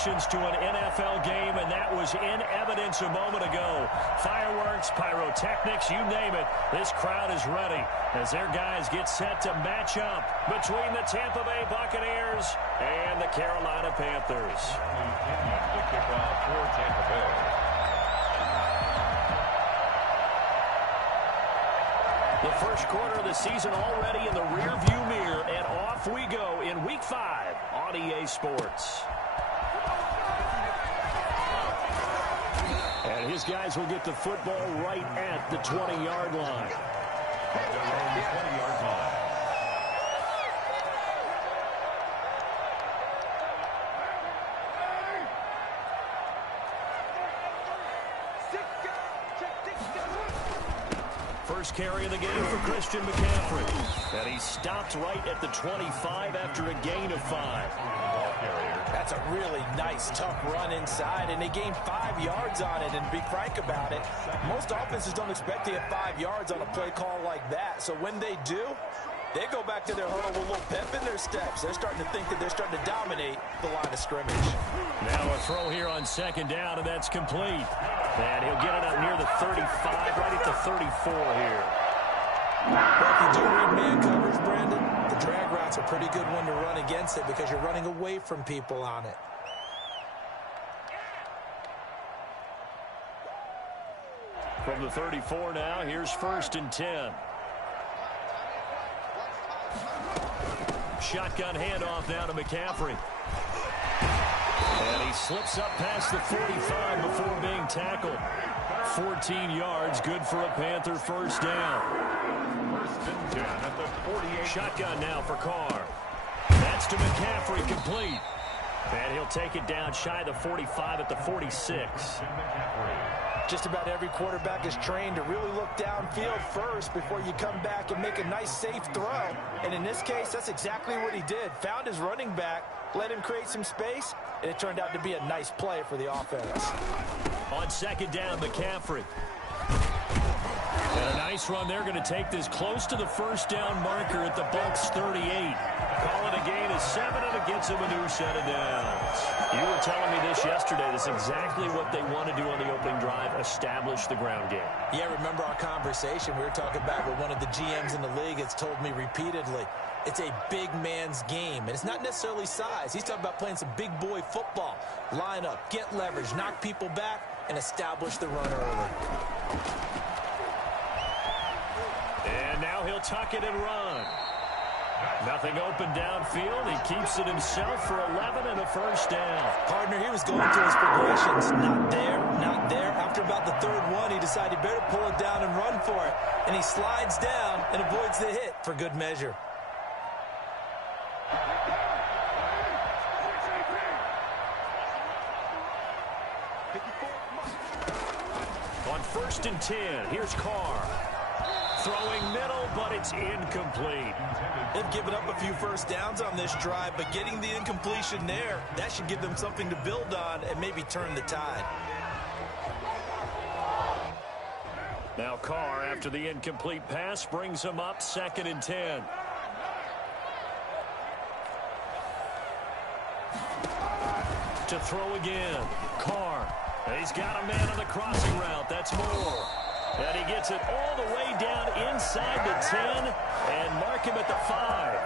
connections to an NFL game, and that was in evidence a moment ago. Fireworks, pyrotechnics, you name it. This crowd is ready as their guys get set to match up between the Tampa Bay Buccaneers and the Carolina Panthers. The kickoff for Tampa Bay. The first quarter of the season already in the rearview mirror, and off we go in Week 5 on EA Sports. And his guys will get the football right at the 20-yard line. At their own 20-yard line. First carry of the game for Christian McCaffrey. And he stopped right at the 25 after a gain of 5. That's a really nice, tough run inside, and they gained 5 yards on it. And to be frank about it, most offenses don't expect to get 5 yards on a play call like that. So when they do, they go back to their huddle with a little pep in their steps. They're starting to think that they're starting to dominate the line of scrimmage. Now a throw here on second down, and that's complete. And he'll get it up near the 35, right at the 34 here. Well, if you do read man coverage, Brandon, the drag route's a pretty good one to run against it because you're running away from people on it. From the 34 now, here's 1st and 10. Shotgun handoff now to McCaffrey. And he slips up past the 45 before being tackled. 14 yards, good for a Panther first down. 1st and 10 at the 48. Shotgun now for Carr. That's to McCaffrey, complete. And he'll take it down shy of the 45 at the 46. Just about every quarterback is trained to really look downfield first before you come back and make a nice, safe throw. And in this case, that's exactly what he did. Found his running back, let him create some space, and it turned out to be a nice play for the offense. On second down, McCaffrey. And a nice run. They're going to take this close to the first down marker at the Bucs 38. Call it a gain of 7, and it gets him a new set of downs. You were telling me this yesterday. This is exactly what they want to do on the opening drive, establish the ground game. Yeah, remember our conversation. We were talking about what one of the GMs in the league has told me repeatedly. It's a big man's game, and it's not necessarily size. He's talking about playing some big boy football. Line up, get leverage, knock people back, and establish the run early. And now he'll tuck it and run. Nothing open downfield. He keeps it himself for 11 and a first down. Partner, he was going through his progressions. Not there, not there. After about the 3rd one, he decided he better pull it down and run for it. And he slides down and avoids the hit for good measure. On 1st and 10, here's Carr. Throwing middle, but it's incomplete. They've given up a few first downs on this drive, but getting the incompletion there, that should give them something to build on and maybe turn the tide. Now Carr, after the incomplete pass, brings him up 2nd and 10. To throw again. Carr. He's got a man on the crossing route. That's Moore. And he gets it all the way down inside the 10 and mark him at the 5.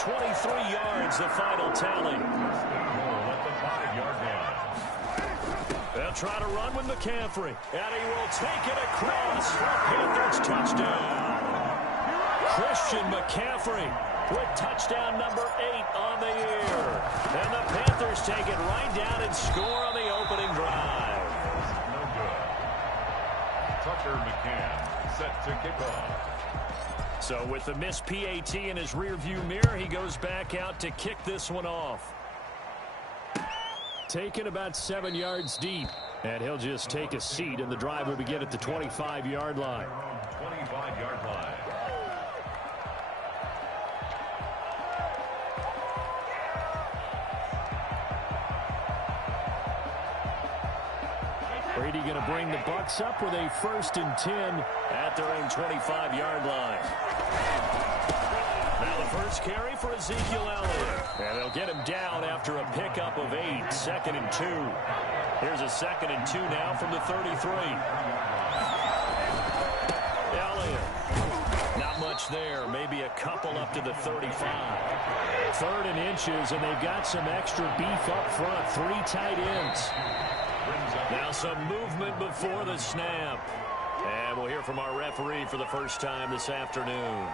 23 yards, the final tally. At the 5-yard line. They'll try to run with McCaffrey. And he will take it across for a Panthers touchdown. Christian McCaffrey with touchdown number 8 on the year. And the Panthers take it right down and score on the opening drive. No good. Tucker McCann set to kick off. So with the missed PAT in his rearview mirror, he goes back out to kick this one off. Taken about 7 yards deep. And he'll just take a seat, and the drive will begin at the 25-yard line. 25-yard line. Brady going to bring the Bucs up with a 1st and 10 at their own 25-yard line. Now the First carry for Ezekiel Elliott. And they'll get him down after a pickup of 8. 2nd and 2. Here's a 2nd and 2 now from the 33. Elliott. Not much there. Maybe a couple up to the 35. 3rd and inches, and they've got some extra beef up front. 3 tight ends. Now some movement before the snap. And we'll hear from our referee for the first time this afternoon.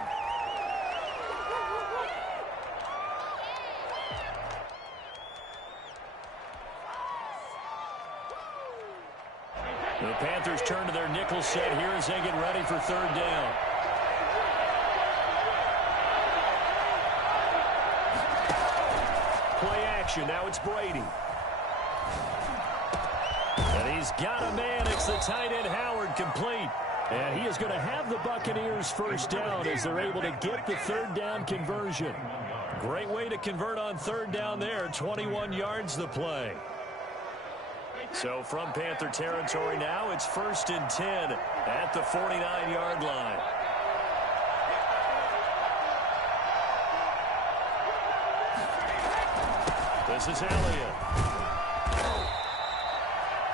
The Panthers turn to their nickel set here as they get ready for 3rd down. Play action. Now it's Brady. And he's got a man. It's the tight end Howard, complete. And he is going to have the Buccaneers first down as they're able to get the 3rd down conversion. Great way to convert on 3rd down there. 21 yards the play. So from Panther territory now, it's 1st and 10 at the 49-yard line. This is Elliott.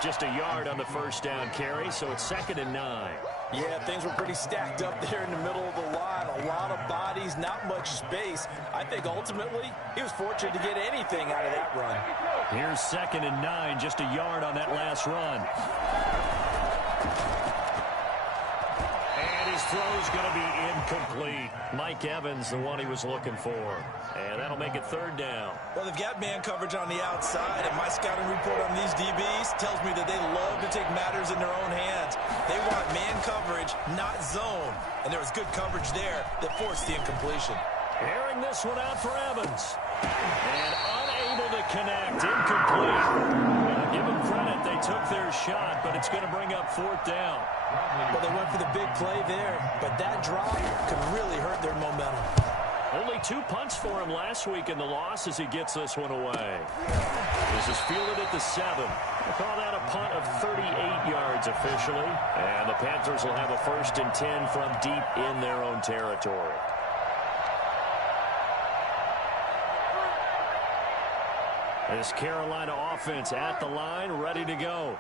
Just a yard on the first down carry, so it's 2nd and 9. Yeah, things were pretty stacked up there in the middle of the line. A lot of bodies, not much space. I think ultimately he was fortunate to get anything out of that run. Here's 2nd and 9, just a yard on that last run. And his throw's going to be incomplete. Mike Evans, the one he was looking for. And that'll make it 3rd down. Well, they've got man coverage on the outside, and my scouting report on these DBs tells me that they love to take matters in their own hands. They want man coverage, not zone. And there was good coverage there that forced the incompletion. Airing this one out for Evans. And unable to connect. Incomplete. I'll give them credit. They took their shot, but it's going to bring up 4th down. Well, they went for the big play there, but that drop could really hurt their momentum. Only 2 punts for him last week in the loss as he gets this one away. This is fielded at the 7. We'll call that a punt of 38 yards officially. And the Panthers will have a 1st and 10 from deep in their own territory. This Carolina offense at the line, ready to go.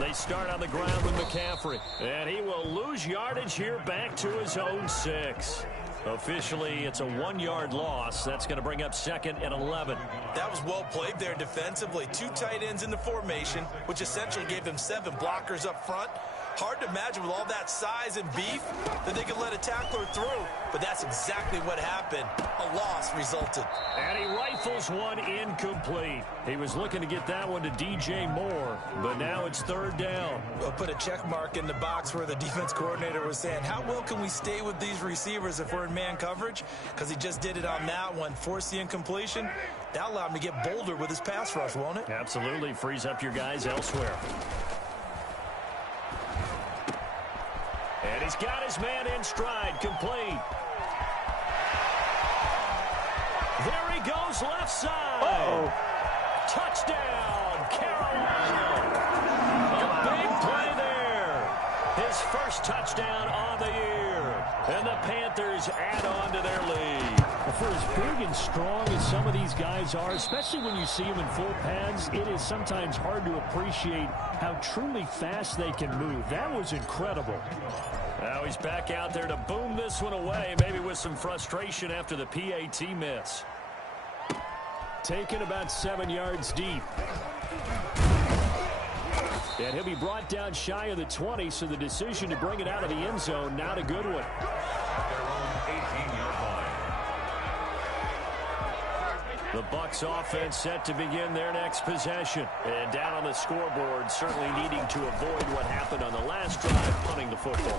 They start on the ground with McCaffrey. And he will lose yardage here back to his own 6. Officially, it's a 1-yard loss. That's going to bring up 2nd and 11. That was well played there defensively. 2 tight ends in the formation, which essentially gave them 7 blockers up front. Hard to imagine with all that size and beef that they could let a tackler through. But that's exactly what happened. A loss resulted. And he rifles one incomplete. He was looking to get that one to DJ Moore, but now it's 3rd down. We'll put a check mark in the box where the defense coordinator was saying, how well can we stay with these receivers if we're in man coverage? Because he just did it on that one, forced the incompletion. That allowed him to get bolder with his pass rush, won't it? Absolutely. Frees up your guys elsewhere. And he's got his man in stride, complete. There he goes, left side. Uh-oh. Touchdown, Carolina. A big play there. His first touchdown on the year. And the Panthers add on to their lead. For as big and strong as some of these guys are, especially when you see them in full pads, it is sometimes hard to appreciate how truly fast they can move. That was incredible. Now he's back out there to boom this one away, maybe with some frustration after the PAT miss. Taken about 7 yards deep. And he'll be brought down shy of the 20, so the decision to bring it out of the end zone, not a good one. The Bucs offense set to begin their next possession. And down on the scoreboard, certainly needing to avoid what happened on the last drive, punting the football.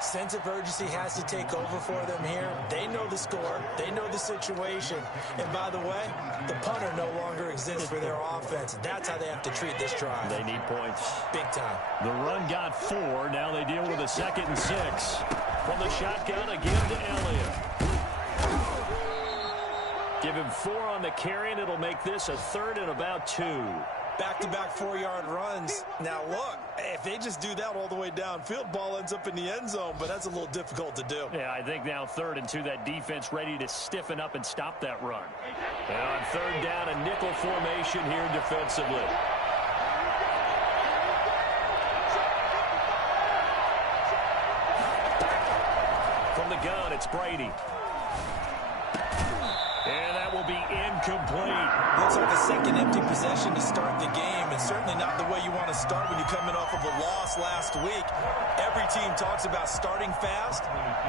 Sense of urgency has to take over for them here. They know the score. They know the situation. And by the way, the punter no longer exists for their offense. That's how they have to treat this drive. They need points. Big time. The run got 4. Now they deal with a 2nd and 6. From the shotgun again to Elliott. Give him 4 on the carry, and it'll make this a 3rd and about 2. back-to-back 4-yard runs. Now, look, if they just do that all the way downfield, ball ends up in the end zone, but that's a little difficult to do. Yeah, I think now 3rd and 2, that defense ready to stiffen up and stop that run. And on 3rd down, a nickel formation here defensively. From the gun, it's Brady. And that will be incomplete. Looks like a second empty possession to start the game, and certainly not the way you want to start when you're coming off of a loss last week. Every team talks about starting fast.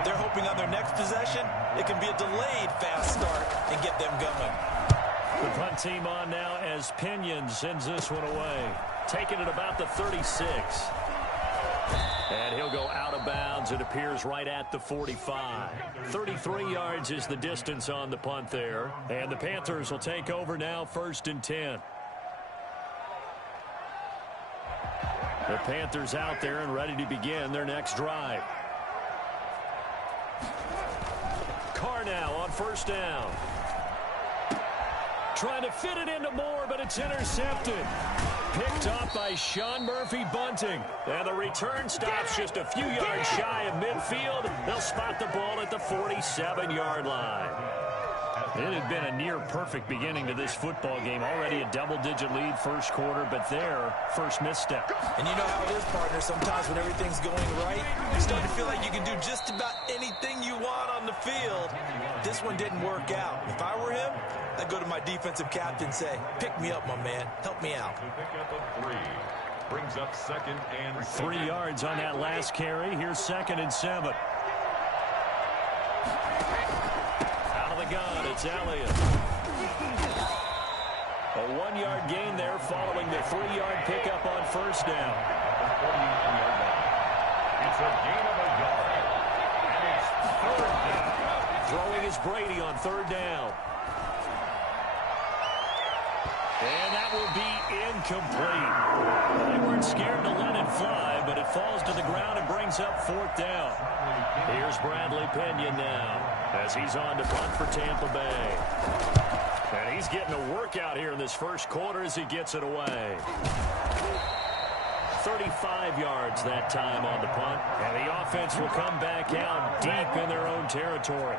They're hoping on their next possession, it can be a delayed fast start and get them going. The punt team on now as Pinion sends this one away. Taking it about the 36. And he'll go out of bounds. It appears right at the 45. 33 yards is the distance on the punt there. And the Panthers will take over now, 1st and 10. The Panthers out there and ready to begin their next drive. Carr now on 1st down. Trying to fit it into Moore, but it's intercepted. Picked off by Sean Murphy-Bunting. And the return stops just a few yards shy of midfield. They'll spot the ball at the 47-yard line. It had been a near-perfect beginning to this football game. Already a double-digit lead first quarter, but their first misstep. And you know how it is, partner. Sometimes when everything's going right, you start to feel like you can do just about anything you want on the field. This one didn't work out. If I were him, I'd go to my defensive captain and say, pick me up, my man. Help me out. Pick up a 3. Brings up 2nd and 3 yards on that last carry. Here's 2nd and 7. Out of the gun, it's Elliott. A 1-yard gain there following the 3-yard pickup on 1st down. It's a gain of a yard. And it's 3rd down. Throwing is Brady on 3rd down. And that will be incomplete. They weren't scared to let it fly, but it falls to the ground and brings up 4th down. Here's Bradley Pinion now as he's on to punt for Tampa Bay. And he's getting a workout here in this first quarter as he gets it away. 35 yards that time on the punt. And the offense will come back out deep in their own territory.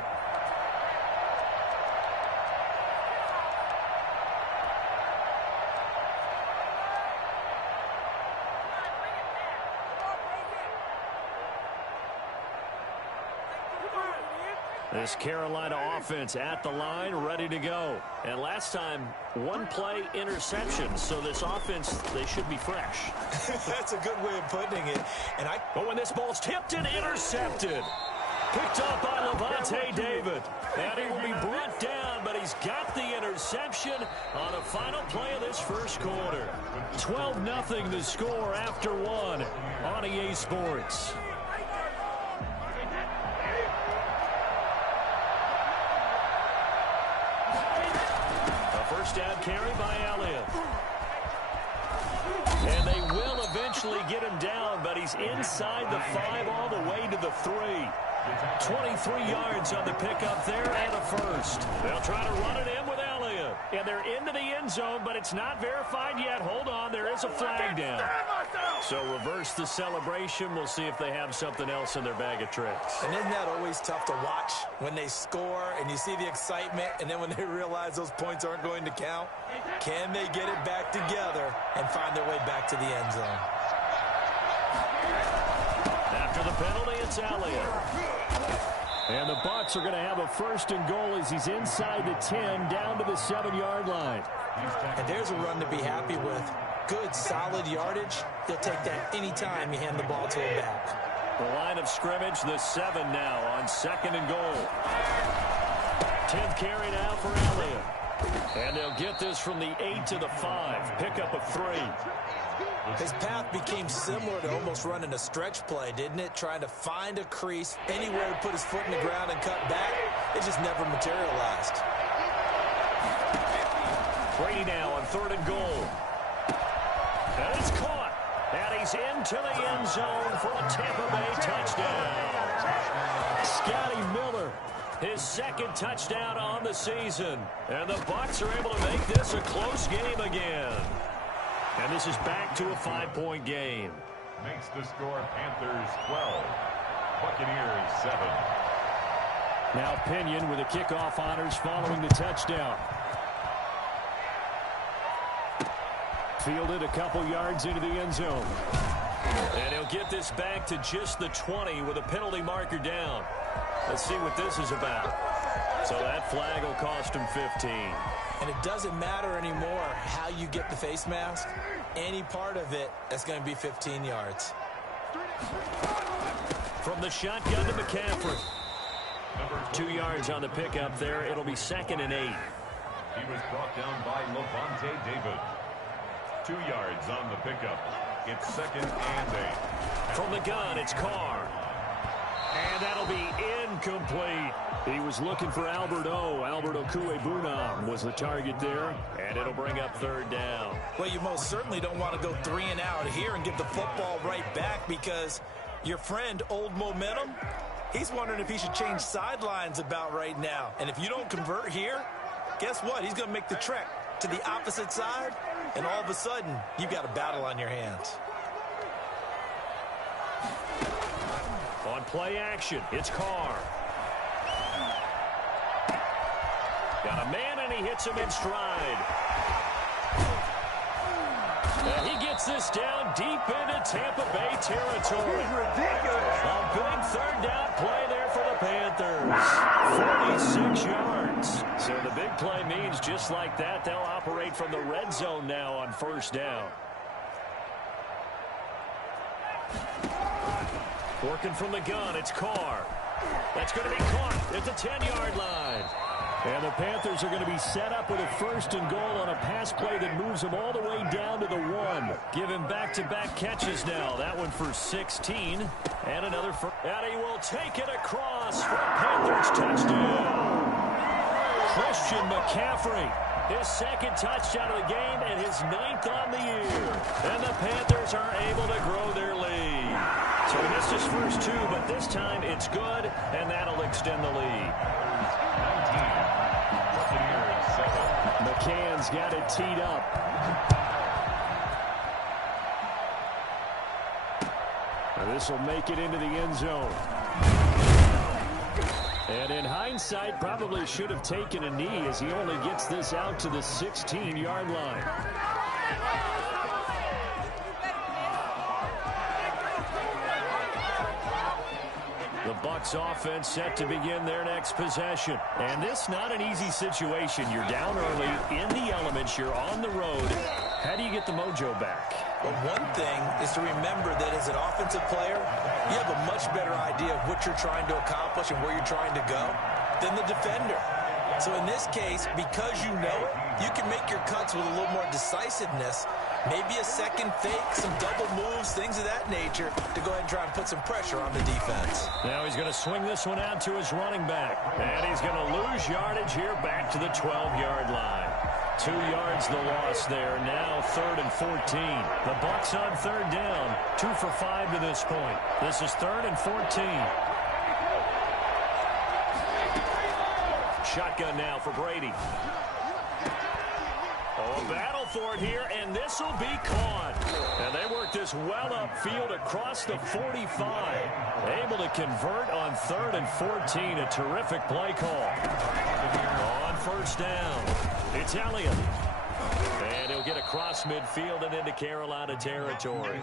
This Carolina offense at the line, ready to go. And last time, 1-play interception. So this offense, they should be fresh. That's a good way of putting it. But when this ball's tipped and intercepted. Picked up by Levante David. And he will be brought down, but he's got the interception on the final play of this first quarter. 12-0 the score after 1 on EA Sports. First down carry by Elliott. And they will eventually get him down, but he's inside the 5 all the way to the 3. 23 yards on the pickup there and a first. They'll try to run it in with Elliott. And they're into the end zone, but it's not verified yet. Hold on, there is a flag down. So reverse the celebration. We'll see if they have something else in their bag of tricks. And isn't that always tough to watch when they score and you see the excitement and then when they realize those points aren't going to count? Can they get it back together and find their way back to the end zone? After the penalty, it's Elliott. And the Bucs are going to have a 1st and goal as he's inside the 10 down to the 7-yard line. And there's a run to be happy with. Good, solid yardage. He'll take that anytime you hand the ball to him back. The line of scrimmage, the 7 now on 2nd and goal. 10th carry now for Elliott. And they'll get this from the 8 to the 5. Pick up a 3. His path became similar to almost running a stretch play, didn't it? Trying to find a crease, anywhere to put his foot in the ground and cut back. It just never materialized. Brady now on 3rd and goal. And it's caught. And he's into the end zone for a Tampa Bay touchdown. Scotty Miller, his 2nd touchdown on the season. And the Bucs are able to make this a close game again. And this is back to a 5-point game. Makes the score Panthers 12, Buccaneers 7. Now Pinion with the kickoff honors following the touchdown. Fielded a couple yards into the end zone. And he'll get this back to just the 20 with a penalty marker down. Let's see what this is about. So that flag will cost him 15. And it doesn't matter anymore how you get the face mask. Any part of it, that's going to be 15 yards. From the shotgun to McCaffrey. 2 yards on the pickup there. It'll be 2nd and 8. He was brought down by Levante David. 2 yards on the pickup. It's 2nd and 8. From the gun, it's Carr. And that'll be incomplete. He was looking for Albert Okuebunam was the target there. And it'll bring up 3rd down. Well, you most certainly don't want to go 3 and out here and give the football right back, because your friend, Old Momentum, he's wondering if he should change sidelines about right now. And if you don't convert here, guess what? He's going to make the trek to the opposite side, and all of a sudden, you've got a battle on your hands. On play action, it's Carr. Got a man, and he hits him in stride. And he gets this down deep into Tampa Bay territory. A big 3rd down play there for the Panthers. 46 yards. So the big play means just like that, they'll operate from the red zone now on 1st down. Working from the gun, it's Carr. That's going to be caught at the 10-yard line. And the Panthers are going to be set up with a 1st and goal on a pass play that moves them all the way down to the 1. Give him back-to-back catches now. That one for 16. And another for... And he will take it across for a Panthers touchdown. Christian McCaffrey. His 2nd touchdown of the game and his 9th on the year. And the Panthers are able to grow their lead. So he missed his first 2, but this time it's good, and that'll extend the lead. McCann's got it teed up. This will make it into the end zone. And in hindsight, probably should have taken a knee as he only gets this out to the 16-yard line. The Bucs offense set to begin their next possession. And this not an easy situation. You're down early, in the elements, you're on the road. How do you get the mojo back? Well, one thing is to remember that as an offensive player, you have a much better idea of what you're trying to accomplish and where you're trying to go than the defender. So in this case, because you know it, you can make your cuts with a little more decisiveness. Maybe a second fake, some double moves, things of that nature to go ahead and try and put some pressure on the defense. Now he's going to swing this one out to his running back. And he's going to lose yardage here back to the 12-yard line. 2 yards the loss there. Now 3rd and 14. The Bucs on 3rd down. 2 for 5 to this point. This is 3rd and 14. Shotgun now for Brady. Oh, a battle for it here, and this will be caught. And they work this well upfield across the 45. Able to convert on 3rd and 14. A terrific play call. On 1st down, it's Elliott. And he'll get across midfield and into Carolina territory.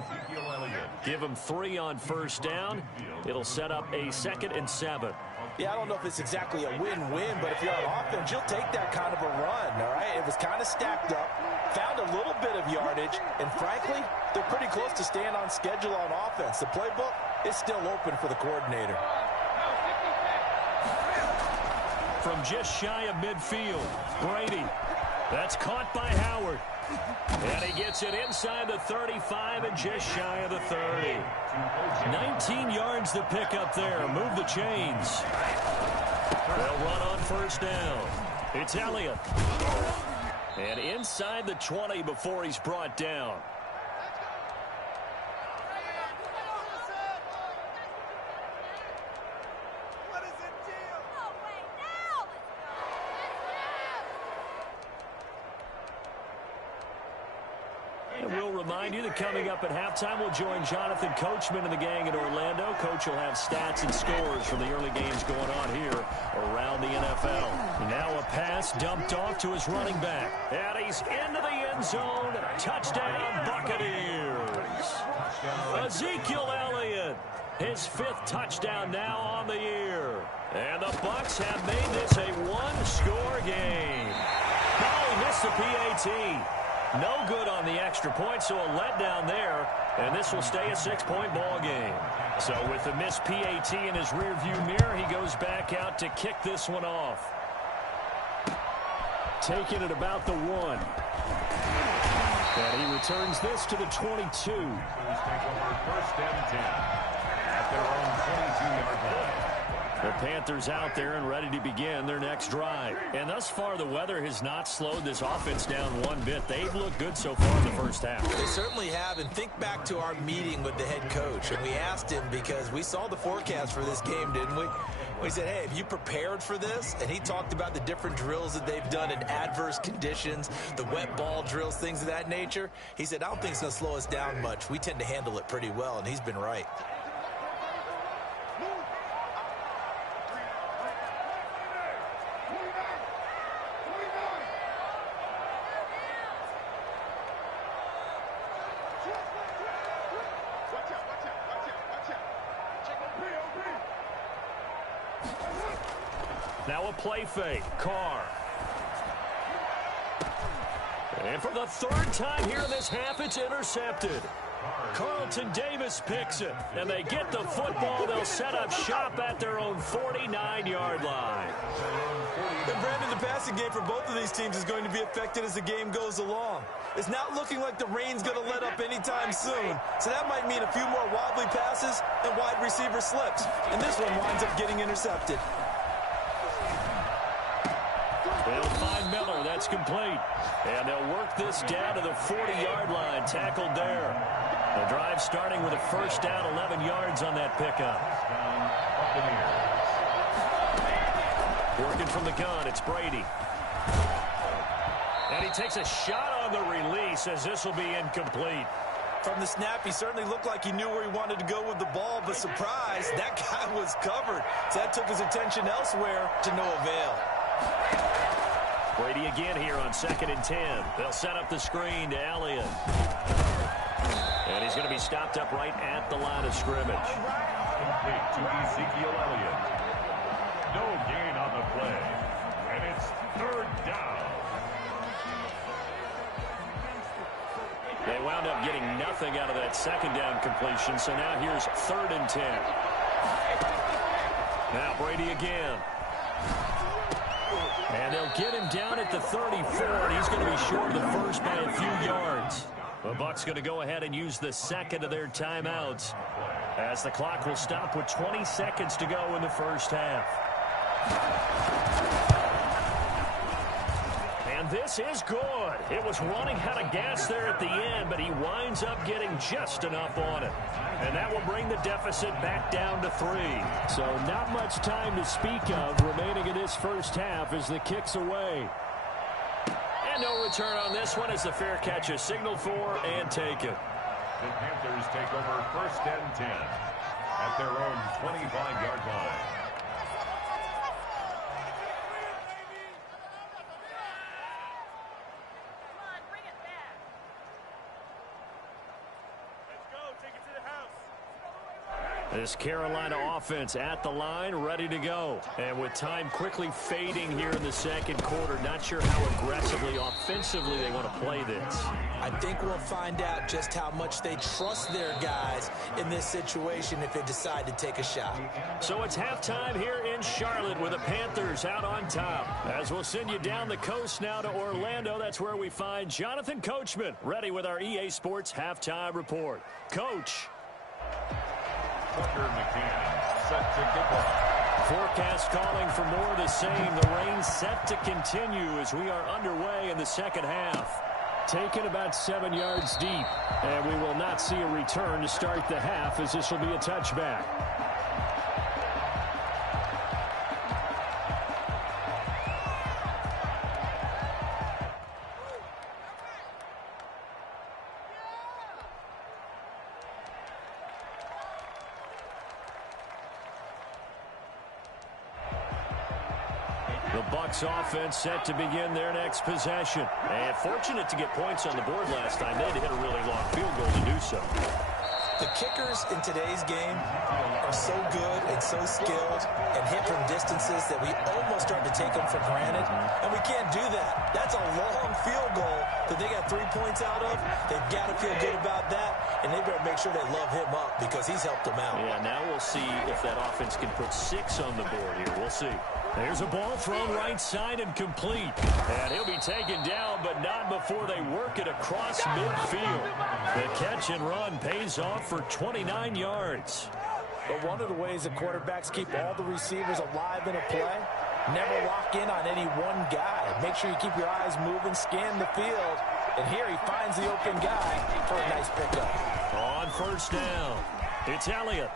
Give him 3 on 1st down. It'll set up a 2nd and 7. Yeah, I don't know if it's exactly a win-win, but if you're on offense, you'll take that kind of a run, all right? It was kind of stacked up, found a little bit of yardage, and frankly, they're pretty close to staying on schedule on offense. The playbook is still open for the coordinator. From just shy of midfield, Brady. That's caught by Howard. And he gets it inside the 35 and just shy of the 30. 19 yards to pick up there. Move the chains. They'll run on 1st down. It's Elliott. And inside the 20 before he's brought down. And we'll remind you that coming up at halftime, we'll join Jonathan Coachman and the gang in Orlando. Coach will have stats and scores from the early games going on here around the NFL. Now a pass dumped off to his running back. And he's into the end zone. Touchdown, Buccaneers. Ezekiel Elliott, his 5th touchdown now on the year. And the Bucs have made this a one-score game. Oh, he missed the PAT. No good on the extra point, so a letdown there. And this will stay a 6-point ball game. So with the missed PAT in his rearview mirror, he goes back out to kick this one off. Taking it about the 1. And he returns this to the 22. Take over 1st and 10 at their own 22-yard line. The Panthers out there and ready to begin their next drive. And thus far, the weather has not slowed this offense down one bit. They've looked good so far in the first half. They certainly have. And think back to our meeting with the head coach. And we asked him, because we saw the forecast for this game, didn't we? We said, hey, have you prepared for this? And he talked about the different drills that they've done in adverse conditions, the wet ball drills, things of that nature. He said, I don't think it's going to slow us down much. We tend to handle it pretty well, and he's been right. Now a play fake. Carr. And for the 3rd time here in this half, it's intercepted. Carlton Davis picks it. And they get the football. They'll set up shop at their own 49-yard line. And Brandon, the passing game for both of these teams is going to be affected as the game goes along. It's not looking like the rain's going to let up anytime soon. So that might mean a few more wobbly passes and wide receiver slips. And this one winds up getting intercepted. They'll find Miller. That's complete. And they'll work this down to the 40-yard line. Tackled there. The drive starting with a first down, 11 yards on that pickup. Working from the gun, it's Brady. And he takes a shot on the release as this will be incomplete. From the snap, he certainly looked like he knew where he wanted to go with the ball, but surprise, that guy was covered. So that took his attention elsewhere to no avail. Brady again here on 2nd and 10. They'll set up the screen to Elliott. And he's going to be stopped up right at the line of scrimmage. Complete to Ezekiel Elliott. No gain on the play. And it's 3rd down. They wound up getting nothing out of that 2nd down completion, so now here's 3rd and 10. Now Brady again. And they'll get him down at the 34, and he's going to be short of the first by a few yards. The Bucs going to go ahead and use the 2nd of their timeouts as the clock will stop with 20 seconds to go in the first half. And this is good. It was running out of gas there at the end, but he winds up getting just enough on it. And that will bring the deficit back down to 3. So not much time to speak of remaining in this first half as the kick's away. And no return on this one as the fair catch is signaled for and taken. The Panthers take over 1st and 10 at their own 25-yard line. This Carolina offense at the line, ready to go. And with time quickly fading here in the 2nd quarter, not sure how aggressively, offensively they want to play this. I think we'll find out just how much they trust their guys in this situation if they decide to take a shot. So it's halftime here in Charlotte with the Panthers out on top. As we'll send you down the coast now to Orlando, that's where we find Jonathan Coachman, ready with our EA Sports halftime report. Coach. Tucker McCann set to kick off. Forecast calling for more of the same. The rain set to continue as we are underway in the 2nd half. Taken about 7 yards deep. And we will not see a return to start the half as this will be a touchback. Bucs offense set to begin their next possession. And fortunate to get points on the board last time. They had to hit a really long field goal to do so. The kickers in today's game are so good and so skilled and hit from distances that we almost start to take them for granted, and we can't do that. That's a long field goal that they got 3 points out of. They've got to feel good about that, and they better make sure they love him up because he's helped them out. Yeah, now we'll see if that offense can put 6 on the board here. We'll see. There's a ball thrown right side and complete. And he'll be taken down, but not before they work it across midfield. The catch and run pays off for 29 yards. But one of the ways that quarterbacks keep all the receivers alive in a play, never lock in on any one guy. Make sure you keep your eyes moving, scan the field. And here he finds the open guy for a nice pickup. On first down, it's Elliott.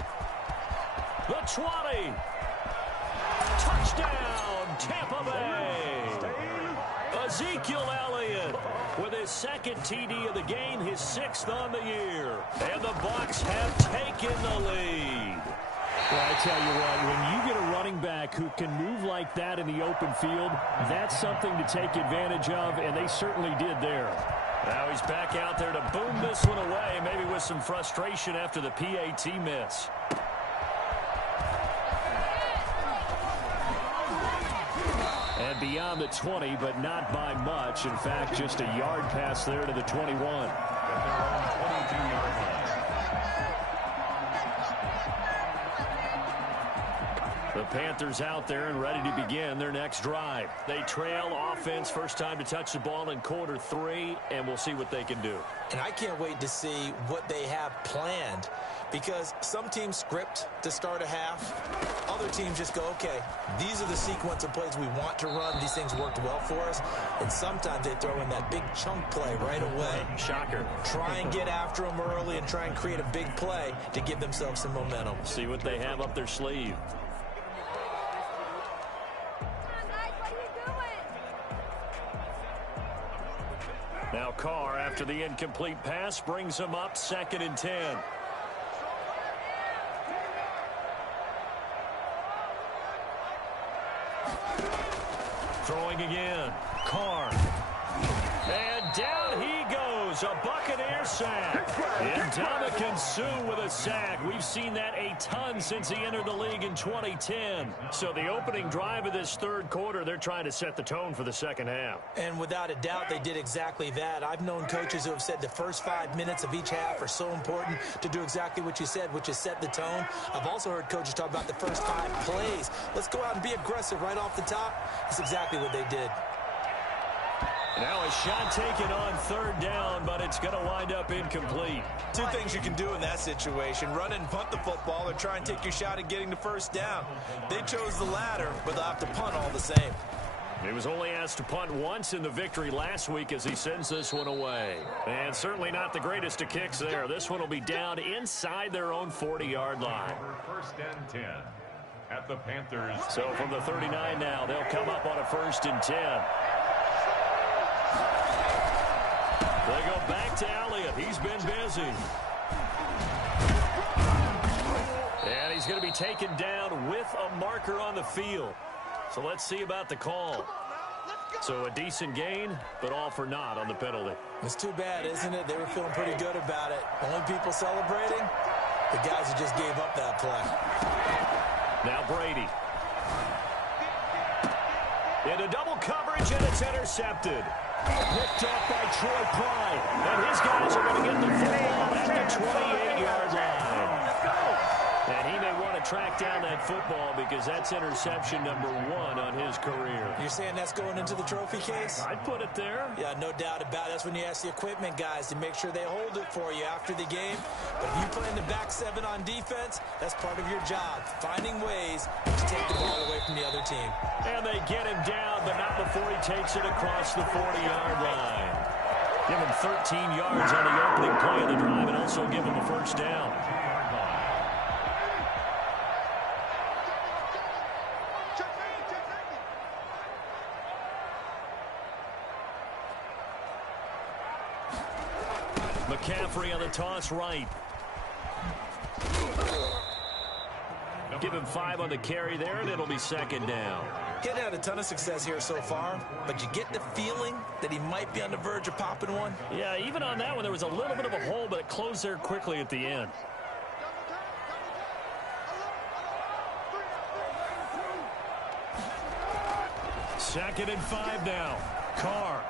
The 20. Touchdown, Tampa Bay. Ezekiel Elliott with his second TD of the game, his 6th on the year. And the Bucs have taken the lead. Well, I tell you what, when you get a running back who can move like that in the open field, that's something to take advantage of, and they certainly did there. Now he's back out there to boom this one away, maybe with some frustration after the PAT miss. And beyond the 20, but not by much. In fact, just a yard pass there to the 21. The Panthers out there and ready to begin their next drive. They trail offense, first time to touch the ball in quarter 3, and we'll see what they can do. And I can't wait to see what they have planned, because some teams script to start a half. Other teams just go, okay, these are the sequence of plays we want to run. These things worked well for us. And sometimes they throw in that big chunk play right away. Shocker. Try and get after them early and try and create a big play to give themselves some momentum. See what they have up their sleeve. Now Carr, after the incomplete pass, brings him up 2nd and 10. Throwing again. Carr. And down he goes. A Buccaneer sack. And Dominican Suh with a sack. We've seen that a ton since he entered the league in 2010. So the opening drive of this 3rd quarter, they're trying to set the tone for the 2nd half. And without a doubt, they did exactly that. I've known coaches who have said the first 5 minutes of each half are so important to do exactly what you said, which is set the tone. I've also heard coaches talk about the first 5 plays. Let's go out and be aggressive right off the top. That's exactly what they did. Now a shot taken on 3rd down, but it's going to wind up incomplete. 2 things you can do in that situation: run and punt the football, or try and take your shot at getting the first down. They chose the latter, but they'll have to punt all the same. He was only asked to punt once in the victory last week as he sends this one away. And certainly not the greatest of kicks there. This one will be down inside their own 40-yard line. 1st and 10 at the Panthers. So from the 39 now, they'll come up on a 1st and 10. They go back to Elliott. He's been busy. And he's going to be taken down with a marker on the field. So let's see about the call. So a decent gain, but all for naught on the penalty. It's too bad, isn't it? They were feeling pretty good about it. Only people celebrating, the guys who just gave up that play. Now Brady. Into double coverage, and it's intercepted. Picked off by Troy Pride. And his guys are going to get the football at the 28-yard line. And he may want to track down that football because that's interception number 1 on his career. You're saying that's going into the trophy case? I'd put it there. Yeah, no doubt about it. That's when you ask the equipment guys to make sure they hold it for you after the game. But if you play in the back 7 on defense, that's part of your job, finding ways to take the ball away from the other team. And they get him down, but not before he takes it across the 40-yard line. Give him 13 yards on the opening play of the drive and also give him a first down. McCaffrey on the toss right. Give him 5 on the carry there, and it'll be 2nd down. He hasn't had a ton of success here so far, but you get the feeling that he might be on the verge of popping one. Yeah, even on that one, there was a little bit of a hole, but it closed there quickly at the end. Second and 5 now. Carr.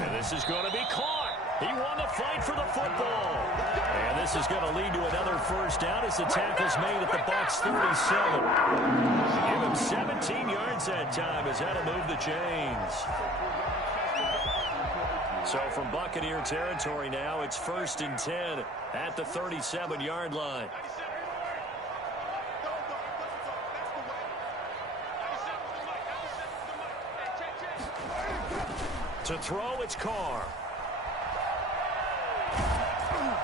And this is going to be caught. He won the fight for the football. And this is going to lead to another first down as the tackle's made at the Bucs 37. Give him 17 yards that time as that'll move the chains. So from Buccaneer territory now, it's 1st and 10 at the 37-yard line. To throw, it's Carr.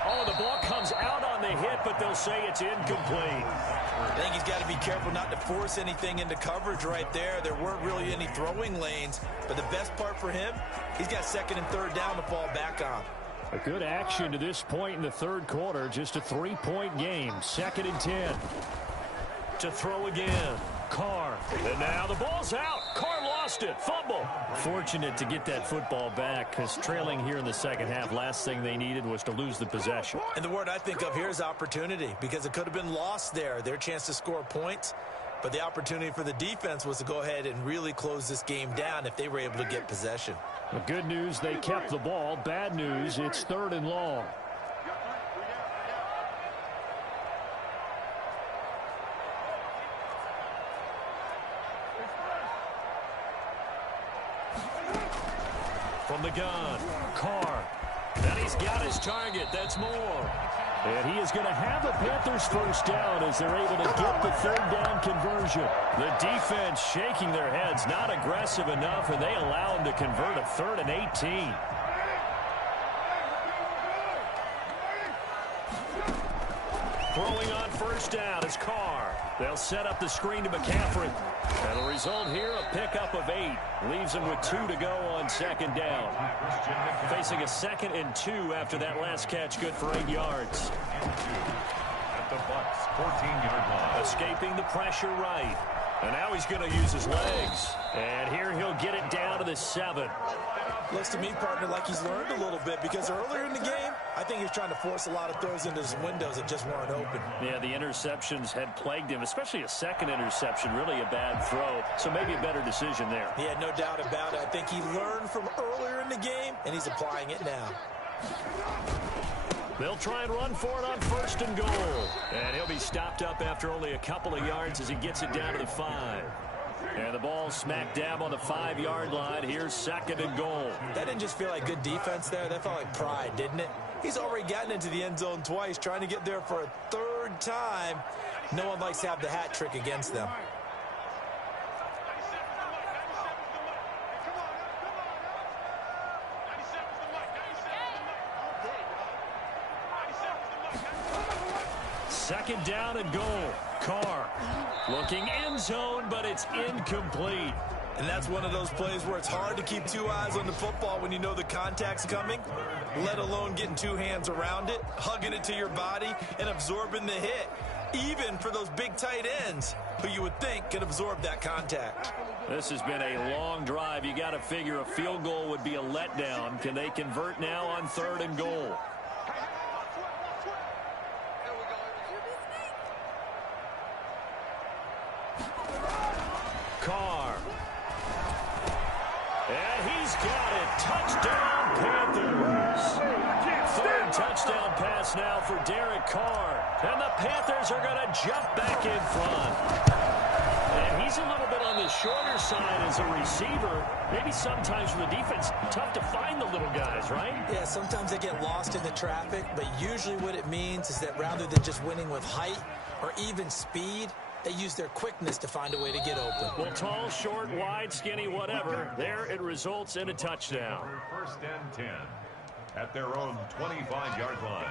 Oh, the ball comes out on the hit, but they'll say it's incomplete. I think he's got to be careful not to force anything into coverage right there. There weren't really any throwing lanes, but the best part for him, he's got 2nd and 3rd down to fall back on. A good action to this point in the 3rd quarter. Just a 3-point game. 2nd and 10. To throw again. Carr. And now the ball's out. Carr lost it. Fumble. Fortunate to get that football back because trailing here in the second half, last thing they needed was to lose the possession. And the word I think of here is opportunity, because it could have been lost there. Their chance to score points. But the opportunity for the defense was to go ahead and really close this game down if they were able to get possession. The good news, they kept the ball. Bad news, it's 3rd and long. From the gun, Carr. And he's got his target. That's more. And he is going to have the Panthers first down as they're able to get the 3rd down conversion. The defense shaking their heads, not aggressive enough, and they allow him to convert a 3rd and 18. Throwing on first down is Carr. They'll set up the screen to McCaffrey. And the result here, a pickup of 8. Leaves them with 2 to go on 2nd down. Facing a 2nd and 2 after that last catch, good for 8 yards. At the Bucs 14-yard line. Escaping the pressure right. And now he's going to use his legs. And here he'll get it down to the 7. Looks to me, partner, like he's learned a little bit, because earlier in the game, I think he was trying to force a lot of throws into his windows that just weren't open. Yeah, the interceptions had plagued him, especially a 2nd interception, really a bad throw. So maybe a better decision there. He had no doubt about it. I think he learned from earlier in the game, and he's applying it now. They'll try and run for it on 1st and goal. And he'll be stopped up after only a couple of yards as he gets it down to the 5. And the ball smack dab on the 5-yard line. Here's 2nd and goal. That didn't just feel like good defense there. That felt like pride, didn't it? He's already gotten into the end zone twice, trying to get there for a 3rd time. No one likes to have the hat trick against them. Second down and goal. Carr looking end zone, but it's incomplete. And that's one of those plays where it's hard to keep 2 eyes on the football when you know the contact's coming, let alone getting 2 hands around it, hugging it to your body, and absorbing the hit, even for those big tight ends who you would think can absorb that contact. This has been a long drive. You got to figure a field goal would be a letdown. Can they convert now on 3rd and goal? Carr. And he's got it. Touchdown, Panthers. 3rd touchdown pass now for Derek Carr. And the Panthers are going to jump back in front. And he's a little bit on the shorter side as a receiver. Maybe sometimes for the defense, tough to find the little guys, right? Yeah, sometimes they get lost in the traffic, but usually what it means is that rather than just winning with height or even speed, they use their quickness to find a way to get open. Well, tall, short, wide, skinny, whatever. There it results in a touchdown. 1st and 10 at their own 25-yard line.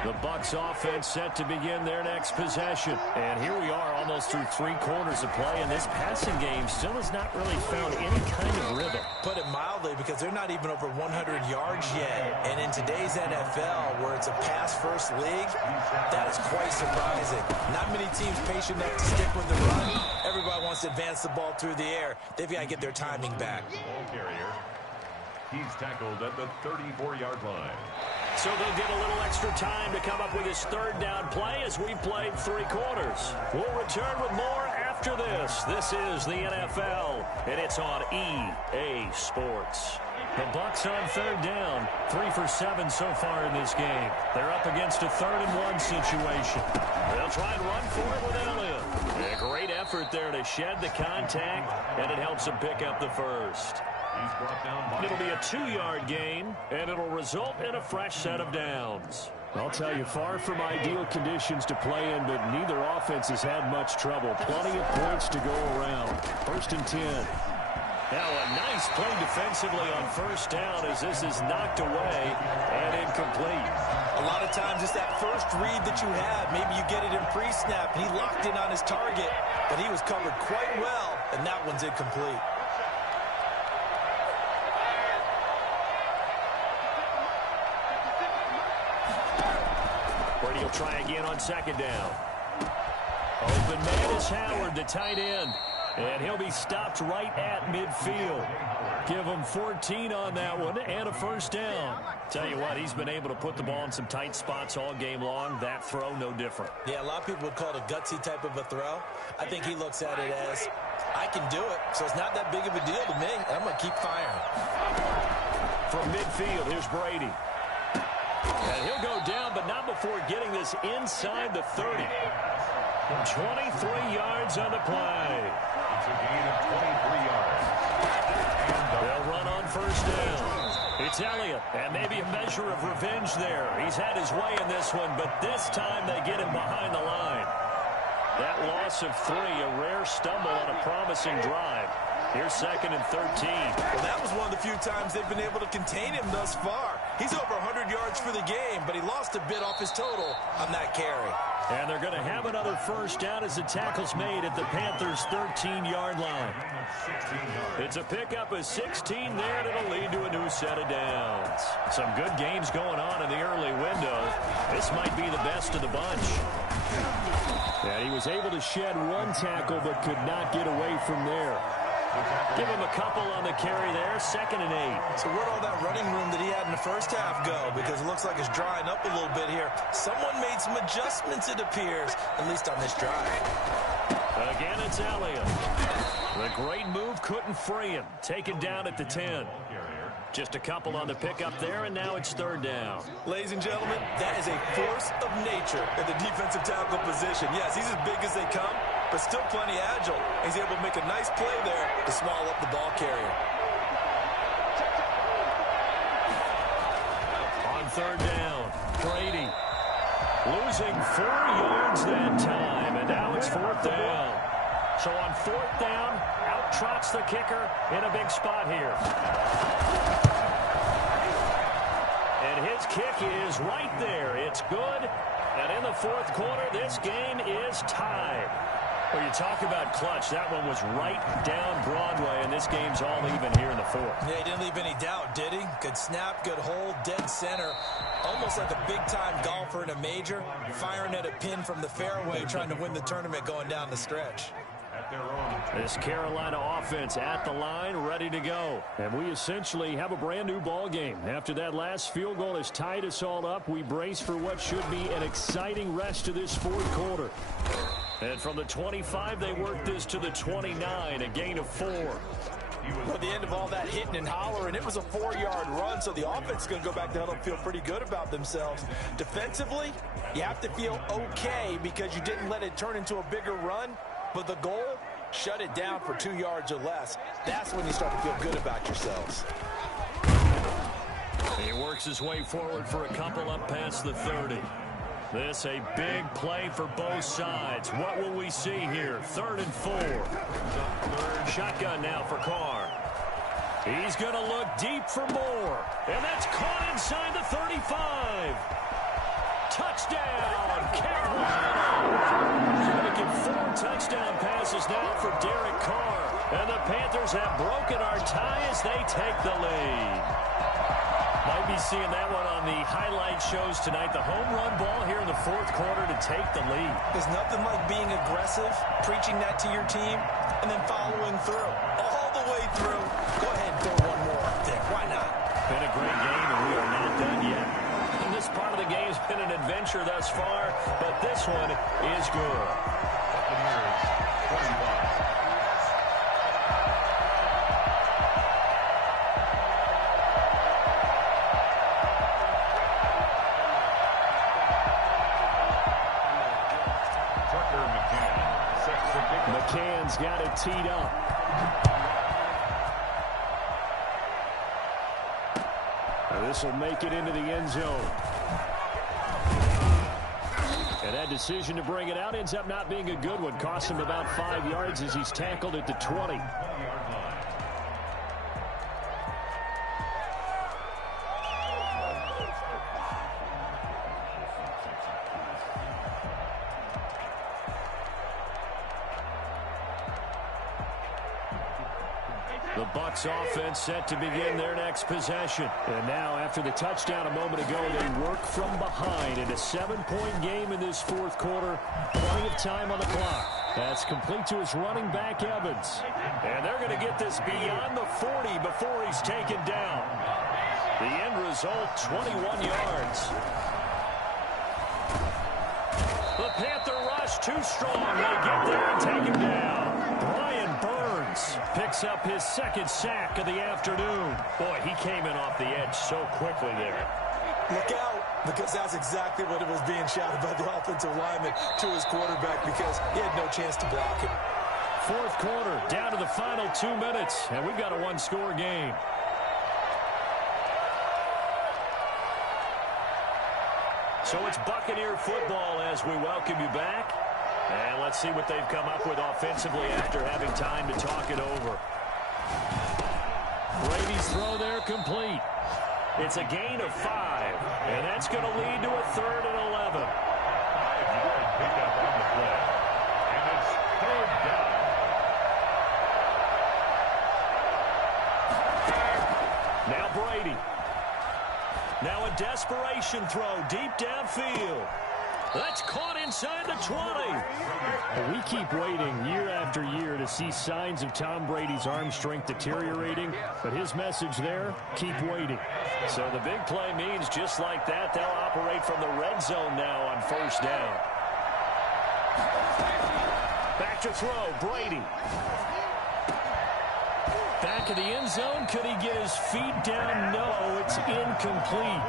The Bucs offense set to begin their next possession. And here we are almost through 3 quarters of play, and this passing game still has not really found any kind of rhythm. Put it mildly, because they're not even over 100 yards yet. And in today's NFL, where it's a pass-first league, that is quite surprising. Not many teams patient enough to stick with the run. Everybody wants to advance the ball through the air. They've got to get their timing back. Ball carrier. He's tackled at the 34-yard line. So they'll get a little extra time to come up with his 3rd down play as we played 3 quarters. We'll return with more after this. This is the NFL, and it's on EA Sports. The Bucs on 3rd down, 3 for 7 so far in this game. They're up against a 3rd and 1 situation. They'll try and run for it with Elliott. A great effort there to shed the contact, and it helps him pick up the first. He's brought down by... It'll be a 2-yard gain, and it'll result in a fresh set of downs. I'll tell you, far from ideal conditions to play in, but neither offense has had much trouble. Plenty of points to go around. 1st and 10. Now a nice play defensively on 1st down as this is knocked away and incomplete. A lot of times it's that first read that you have. Maybe you get it in pre-snap. He locked in on his target, but he was covered quite well, and that one's incomplete. Brady will try again on 2nd down. Open man is Howard, the tight end. And he'll be stopped right at midfield. Give him 14 on that one and a 1st down. Tell you what, he's been able to put the ball in some tight spots all game long. That throw, no different. Yeah, a lot of people would call it a gutsy type of a throw. I think he looks at it as, I can do it, so it's not that big of a deal to me. I'm going to keep firing. From midfield, here's Brady. And he'll go down, but not before getting this inside the 30. 23 yards on the play. It's a gain of 23 yards. They'll run on 1st down. It's Elliott, and maybe a measure of revenge there. He's had his way in this one, but this time they get him behind the line. That loss of 3, a rare stumble on a promising drive. Here's 2nd and 13. Well, that was one of the few times they've been able to contain him thus far. He's over 100 yards for the game, but he lost a bit off his total on that carry. And they're going to have another 1st down as the tackle's made at the Panthers' 13-yard line. It's a pickup of 16 there, and it'll lead to a new set of downs. Some good games going on in the early window. This might be the best of the bunch. And he was able to shed 1 tackle, but could not get away from there. Give him a couple on the carry there, 2nd and 8. So where'd all that running room that he had in the 1st half go? Because it looks like it's drying up a little bit here. Someone made some adjustments, it appears, at least on this drive. Again, it's Elliott. The great move couldn't free him. Taken down at the 10. Just a couple on the pickup there, and now it's 3rd down. Ladies and gentlemen, that is a force of nature in the defensive tackle position. Yes, he's as big as they come, but still plenty agile. He's able to make a nice play there to small up the ball carrier. On 3rd down, Brady losing 4 yards that time, and now it's 4th down. So on 4th down, out trots the kicker in a big spot here. And his kick is right there. It's good. And in the 4th quarter, this game is tied. Well, you talk about clutch. That one was right down Broadway, and this game's all even here in the 4th. Yeah, he didn't leave any doubt, did he? Good snap, good hold, dead center. Almost like a big-time golfer in a major, firing at a pin from the fairway, trying to win the tournament going down the stretch. This Carolina offense at the line, ready to go. And we essentially have a brand-new ball game. After that last field goal has tied us all up, we brace for what should be an exciting rest of this 4th quarter. And from the 25, they work this to the 29, a gain of 4. At the end of all that hitting and hollering, it was a 4-yard run, so the offense is going to go back to huddle and feel pretty good about themselves. Defensively, you have to feel okay because you didn't let it turn into a bigger run, but the goal, shut it down for 2 yards or less. That's when you start to feel good about yourselves. He works his way forward for a couple up past the 30. This a big play for both sides. What will we see here? 3rd and 4. Shotgun now for Carr. He's going to look deep for more. And that's caught inside the 35. Touchdown, Carolina! Making 4 touchdown passes now for Derek Carr. And the Panthers have broken our tie as they take the lead. Might be seeing that one on the highlight shows tonight. The home run ball here in the 4th quarter to take the lead. There's nothing like being aggressive, preaching that to your team, and then following through. All the way through. Go ahead and throw one more up there. Why not? Been a great game, and we are not done yet. And this part of the game's been an adventure thus far, but this one is good. Buccaneers 25. McCann's got it teed up. This will make it into the end zone. And that decision to bring it out ends up not being a good one. Cost him about 5 yards as he's tackled at the 20. The Bucs offense set to begin their next possession. And now, after the touchdown a moment ago, they work from behind in a 7-point game in this 4th quarter. Plenty of time on the clock. That's complete to his running back, Evans. And they're going to get this beyond the 40 before he's taken down. The end result, 21 yards. The Panther rush too strong. They get there and take him down. Brian Burns picks up his 2nd sack of the afternoon. Boy, he came in off the edge so quickly there. Look out, because that's exactly what it was being shouted by the offensive lineman to his quarterback, because he had no chance to block him. 4th quarter, down to the final 2 minutes, and we've got a 1-score game. So it's Buccaneer football as we welcome you back. And let's see what they've come up with offensively after having time to talk it over. Brady's throw there complete. It's a gain of 5, and that's going to lead to a 3rd and 11. Pick up on the play, and it's 3rd down. Now Brady. Now a desperation throw deep downfield. That's caught inside the 20. We keep waiting year after year to see signs of Tom Brady's arm strength deteriorating, but his message there, keep waiting. So the big play means just like that, they'll operate from the red zone now on 1st down. Back to throw, Brady. Back of the end zone, could he get his feet down? No, it's incomplete.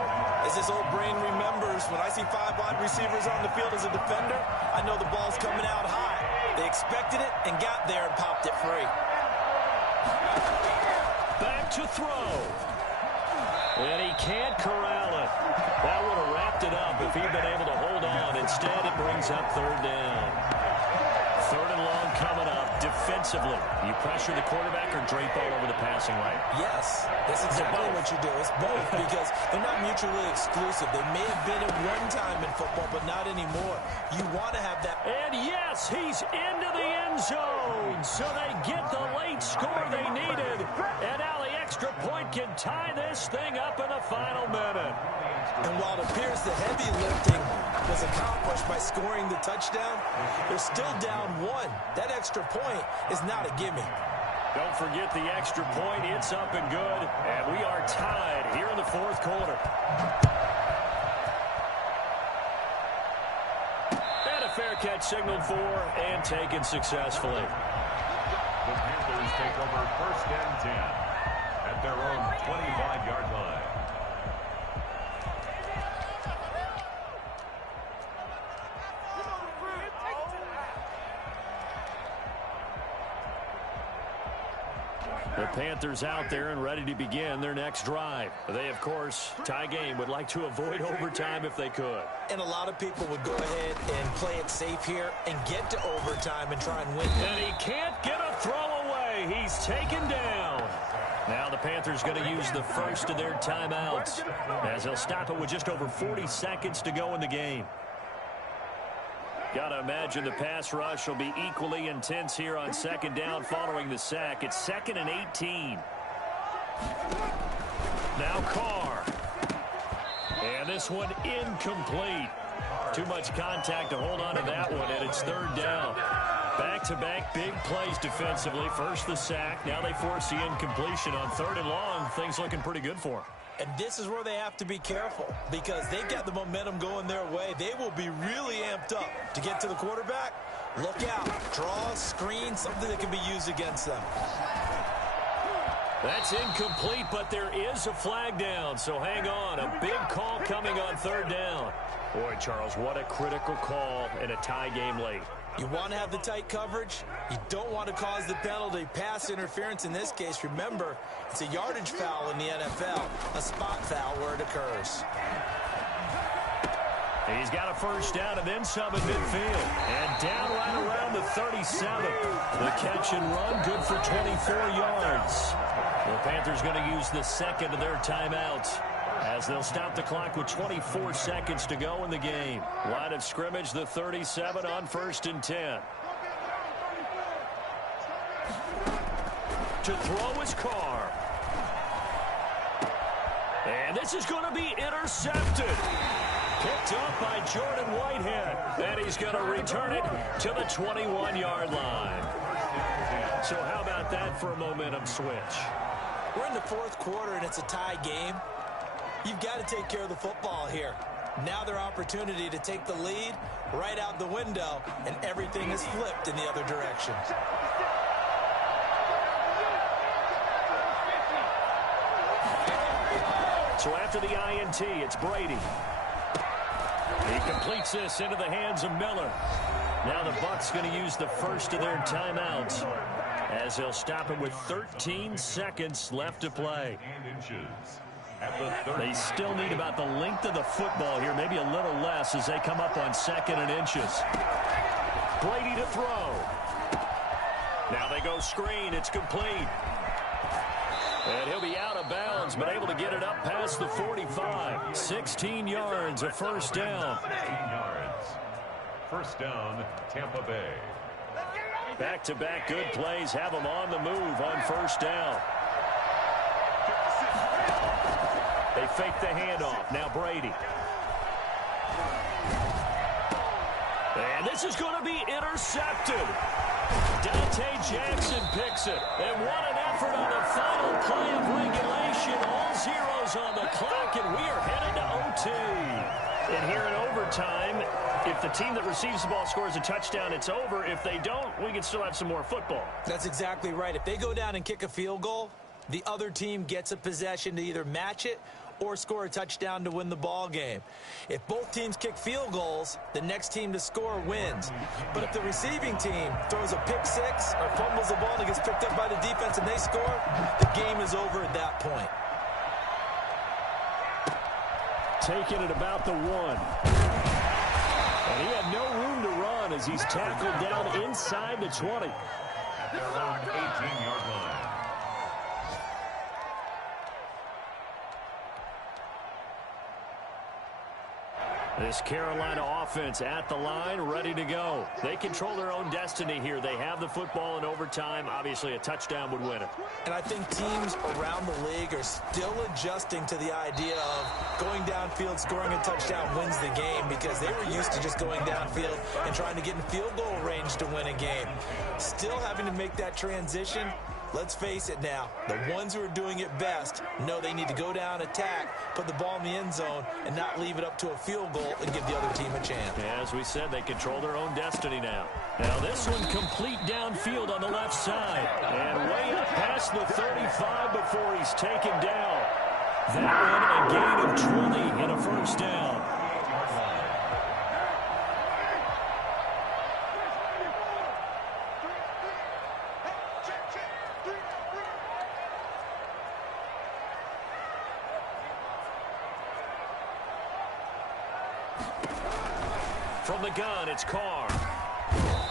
As this old brain remembers, when I see 5 wide receivers on the field as a defender, I know the ball's coming out high. They expected it and got there and popped it free. Back to throw. And he can't corral it. That would have wrapped it up if he'd been able to hold on. Instead, it brings up 3rd down. 3rd and long coming up defensively. You pressure the quarterback or drape all over the passing lane? Yes, that's exactly what you do. It's both, because they're not mutually exclusive. They may have been at one time in football, but not anymore. You want to have that. And yes, he's into the end zone. So they get the late score they needed. And now the extra point can tie this thing up in the final minute. And while it appears the heavy lifting was accomplished by scoring the touchdown, they're still down 1. That extra point is not a gimme. Don't forget the extra point. It's up and good. And we are tied here in the 4th quarter. And a fair catch signaled for and taken successfully. The Panthers take over 1st and 10 at their own 25-yard line. The Panthers out there and ready to begin their next drive. They, of course, tie game, would like to avoid overtime if they could. And a lot of people would go ahead and play it safe here and get to overtime and try and win. And he can't get a throw away. He's taken down. Now the Panthers going to use the first of their timeouts as they'll stop it with just over 40 seconds to go in the game. Got to imagine the pass rush will be equally intense here on second down following the sack. It's 2nd and 18. Now Carr. And this one incomplete. Too much contact to hold on to that one, and it's 3rd down. Back-to-back big plays defensively. First the sack. Now they force the incompletion on 3rd and long. Things looking pretty good for them. And this is where they have to be careful because they've got the momentum going their way. They will be really amped up to get to the quarterback. Look out. Draw, screen, something that can be used against them. That's incomplete, but there is a flag down, so hang on. A big call coming on 3rd down. Boy, Charles, what a critical call in a tie game late. You want to have the tight coverage. You don't want to cause the penalty. Pass interference in this case, remember, it's a yardage foul in the NFL, a spot foul where it occurs. He's got a first down and then some in midfield. And down right around the 37. The catch and run, good for 24 yards. The Panthers going to use the second of their timeouts as they'll stop the clock with 24 seconds to go in the game. Line of scrimmage, the 37 on 1st and 10. To throw is Carr. And this is going to be intercepted. Picked up by Jordan Whitehead. And he's going to return it to the 21-yard line. So how about that for a momentum switch? We're in the 4th quarter, and it's a tie game. You've got to take care of the football here. Now their opportunity to take the lead right out the window, and everything is flipped in the other direction. So after the INT, it's Brady. He completes this into the hands of Miller. Now the Bucs going to use the first of their timeouts as they'll stop it with 13 seconds left to play. They still need about the length of the football here, maybe a little less as they come up on 2nd and inches. Brady to throw. Now they go screen. It's complete. And he'll be out of bounds, but able to get it up past the 45. 16 yards, a first down. 16 yards. First down, Tampa Bay. Back-to-back good plays have them on the move on first down. They fake the handoff. Now Brady. And this is going to be intercepted. Dante Jackson picks it. And what an effort on the final play of regulation. All zeros on the clock, and we are headed to OT. And here in overtime, if the team that receives the ball scores a touchdown, it's over. If they don't, we can still have some more football. That's exactly right. If they go down and kick a field goal, the other team gets a possession to either match it or score a touchdown to win the ball game. If both teams kick field goals, the next team to score wins. But if the receiving team throws a pick six or fumbles the ball and it gets picked up by the defense and they score, the game is over at that point. Taking it about the 1. And he had no room to run as he's tackled down inside the 20. At their own 18-yard line. This Carolina offense at the line, ready to go. They control their own destiny here. They have the football in overtime. Obviously, a touchdown would win it. And I think teams around the league are still adjusting to the idea of going downfield, scoring a touchdown wins the game because they were used to just going downfield and trying to get in field goal range to win a game. Still having to make that transition. Let's face it now, the ones who are doing it best know they need to go down, attack, put the ball in the end zone, and not leave it up to a field goal and give the other team a chance. As we said, they control their own destiny now. Now this one complete downfield on the left side. And way up past the 35 before he's taken down. That one a gain of 20 and a first down. From the gun, it's Carr.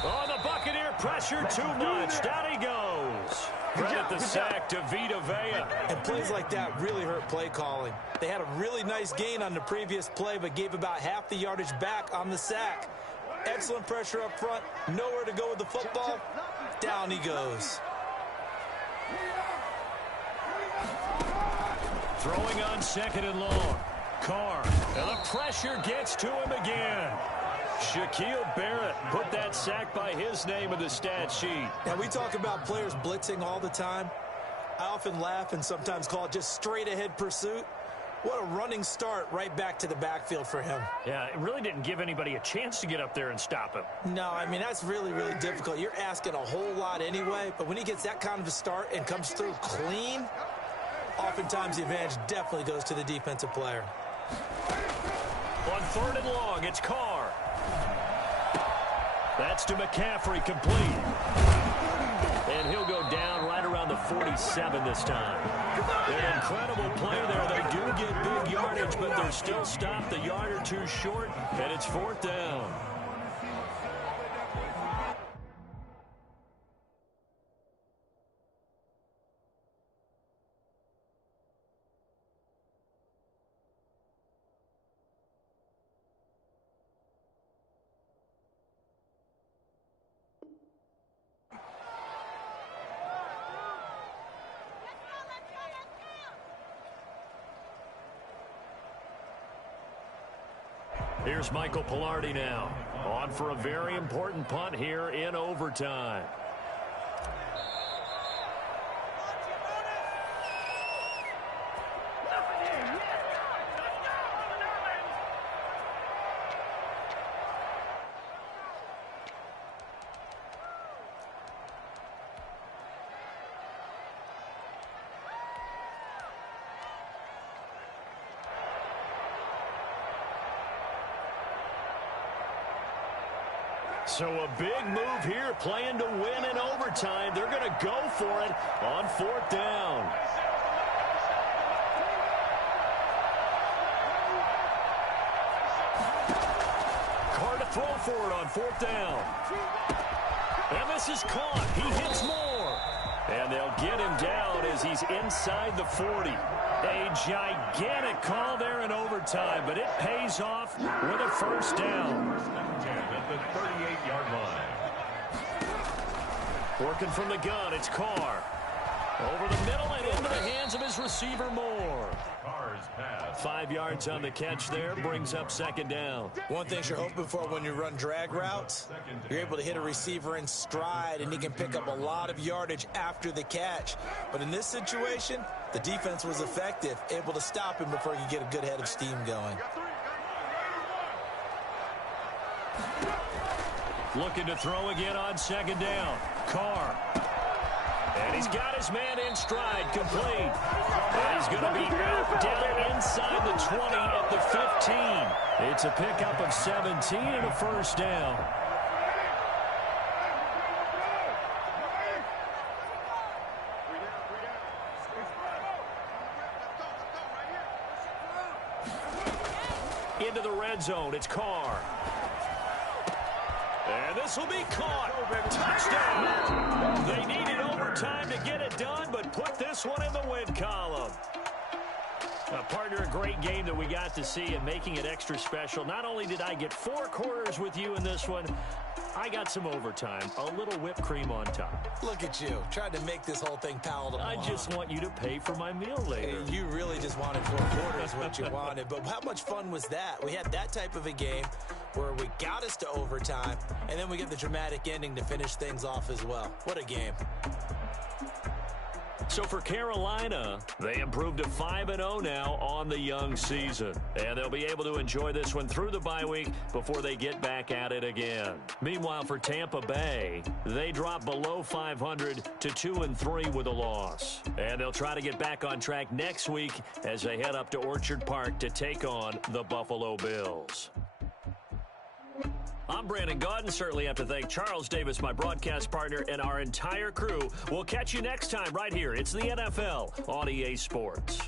Oh, the Buccaneer pressure too much. Down he goes. Credit the sack to Vita Vea. And plays like that really hurt play calling. They had a really nice gain on the previous play, but gave about half the yardage back on the sack. Excellent pressure up front. Nowhere to go with the football. Down he goes. Throwing on 2nd and long. Carr. And the pressure gets to him again. Shaquille Barrett put that sack by his name in the stat sheet. Now, we talk about players blitzing all the time. I often laugh and sometimes call it just straight-ahead pursuit. What a running start right back to the backfield for him. Yeah, it really didn't give anybody a chance to get up there and stop him. No, I mean, that's really, really difficult. You're asking a whole lot anyway, but when he gets that kind of a start and comes through clean, oftentimes the advantage definitely goes to the defensive player. On 3rd and long, it's Carr. That's to McCaffrey, complete. And he'll go down right around the 47 this time. An incredible play there. They do get big yardage, but they're still stopped a yard or two short, and it's 4th down. Here's Michael Pilardi now, on for a very important punt here in overtime. So a big move here, playing to win in overtime. They're going to go for it on 4th down. Carr to throw for it on 4th down. And this is caught. He hits more. And they'll get him down as he's inside the 40. A gigantic call there in overtime, but it pays off with a 1st down. 10 at the 38-yard line. Working from the gun, it's Carr. Over the middle and into the hands of his receiver, Moore. Carr's pass. 5 yards on the catch there, brings up 2nd down. One thing you're hoping for when you run drag routes, you're able to hit a receiver in stride, and he can pick up a lot of yardage after the catch. But in this situation, the defense was effective, able to stop him before he could get a good head of steam going. Looking to throw again on 2nd down. Carr. And he's got his man in stride, complete. And he's going to be out down inside the 20 at the 15. It's a pickup of 17 and a 1st down. Into the red zone, it's Carr. And this will be caught. Touchdown. They needed overtime to get it done, but put this one in the win column. Partner, a great game that we got to see, and making it extra special. Not only did I get 4 quarters with you in this one, I got some overtime, a little whipped cream on top. Look at you, trying to make this whole thing palatable. I just want you to pay for my meal later. You really just wanted 4 quarters, what you wanted. But how much fun was that? We had that type of a game where we got us to overtime, and then we get the dramatic ending to finish things off as well. What a game. So for Carolina, they improved to 5-0 now on the young season. And they'll be able to enjoy this one through the bye week before they get back at it again. Meanwhile, for Tampa Bay, they drop below 500 to 2-3 with a loss. And they'll try to get back on track next week as they head up to Orchard Park to take on the Buffalo Bills. I'm Brandon Gaudin. Certainly have to thank Charles Davis, my broadcast partner, and our entire crew. We'll catch you next time right here. It's the NFL on EA Sports.